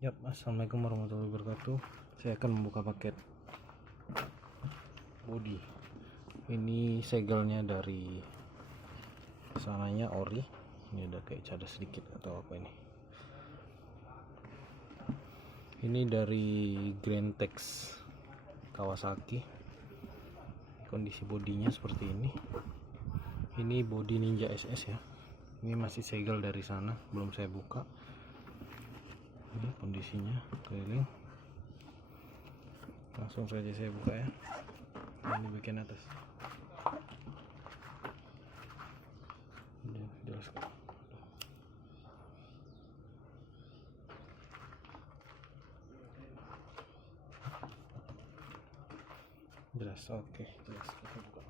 Yap, assalamualaikum warahmatullahi wabarakatuh. Saya akan membuka paket body. Ini segelnya dari sananya ori. Ini ada kayak cadas sedikit atau apa ini? Ini dari Grantex Kawasaki. Kondisi bodinya seperti ini. Ini body Ninja SS ya. Ini masih segel dari sana, belum saya buka. Ini kondisinya keliling. Langsung saja saya buka ya. Ini bagian atas. Jelas. Jelas, oke, jelas. Kita buka.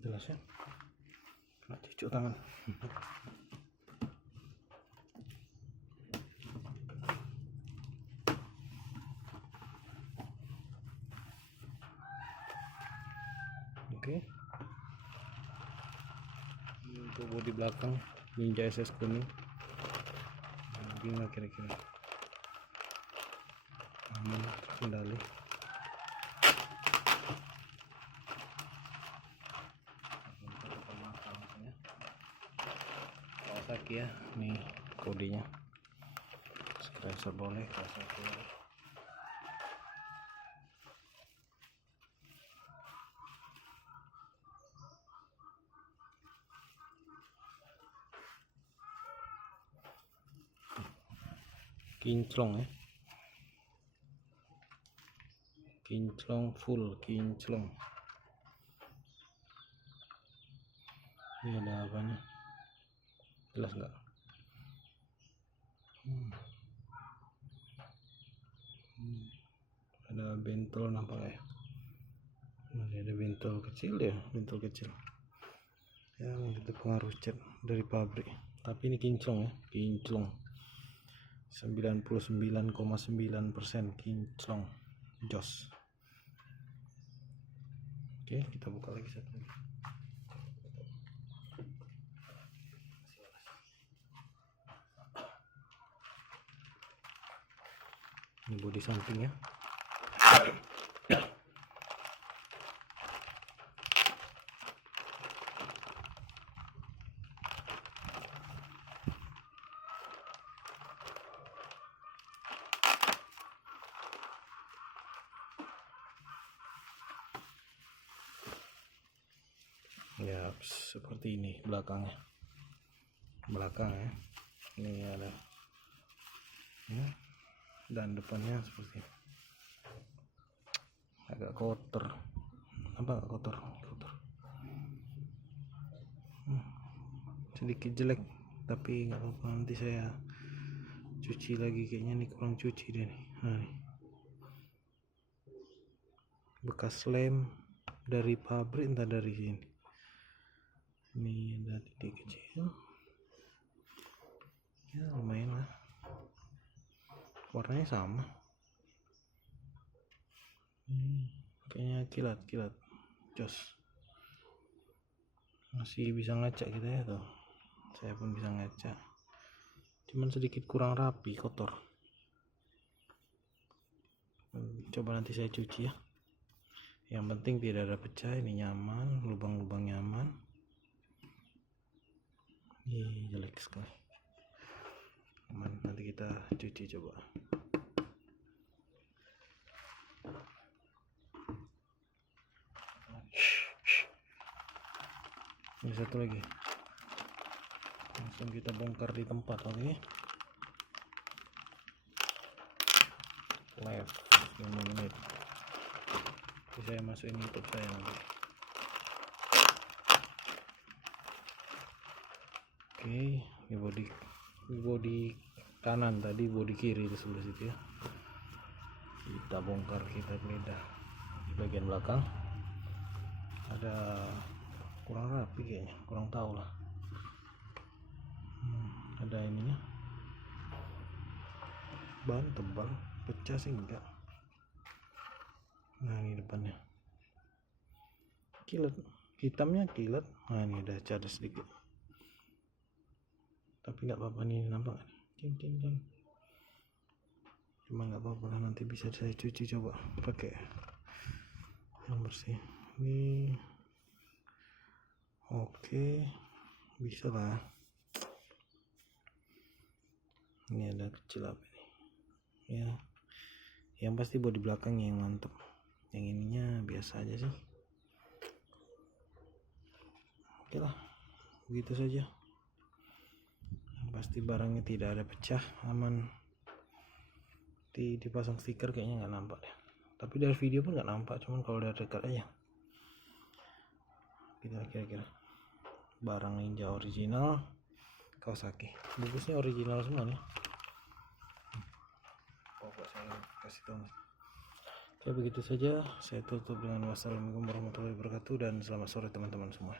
Jelas ya, kena cucuk tangan. Oke. Untuk bodi belakang Ninja SS kuning. Gimana kira-kira? Aman, kendali. Kawasaki ya, nih kodenya. Screenshot boleh, Kawasaki. Kinclong ya, kinclong full kinclong. Ini ada apa nih, jelas nggak? Ada bentol nampak ya, masih ada bentol kecil ya, bentol kecil ya. Itu pengaruh cat dari pabrik, tapi ini kinclong ya, kinclong 99,9% kinclong jos. Oke, kita buka lagi satu lagi. Ini bodi samping ya. Ya seperti ini belakangnya, belakang ya. Ini ada ya, dan depannya seperti ini. Agak kotor, apa kotor, sedikit jelek, tapi nggak apa-apa, nanti saya cuci lagi. Kayaknya nih kurang cuci deh nih. Nah, nih. Bekas lem dari pabrik, entah dari sini. Ini ada titik kecil ya, lumayan lah, warnanya sama. Kayaknya kilat jos, masih bisa ngacak kita ya tuh. Saya pun bisa ngacak, cuman sedikit kurang rapi, kotor. Coba nanti saya cuci ya. Yang penting tidak ada pecah, ini nyaman, lubang-lubang nyaman. Ini jelek sekali, aman. Nanti kita cuci coba. Ini satu lagi, langsung kita bongkar di tempat. Oke, live 5 menit. Jadi saya masukin YouTube saya nanti. Oke, ini bodi kanan, tadi bodi kiri di sebelah situ ya. Kita bongkar, kita geledah di bagian belakang. Ada kurang rapi kayaknya, kurang tahu lah. Ada ininya, ban tebal, pecah sih enggak. Nah ini depannya kilat, hitamnya kilat. Nah ini ada cadas sedikit, tapi nggak apa-apa nih, nampak cing. Cuma nggak apa-apa lah, nanti bisa saya cuci coba pakai yang bersih ini. Oke, bisa lah. Ini ada kecil apa ini ya, yang pasti bodi belakangnya yang mantap, yang ininya biasa aja sih. Oke lah, begitu saja. Yang pasti barangnya tidak ada pecah, aman. Dipasang stiker kayaknya nggak nampak deh, tapi dari video pun nggak nampak, cuman kalau dari dekat aja kita kira-kira. Barang Ninja original Kawasaki, bungkusnya original semua nih. Saya kasih tahu. Oke, begitu saja, saya tutup dengan wassalamualaikum warahmatullahi wabarakatuh dan selamat sore teman-teman semua.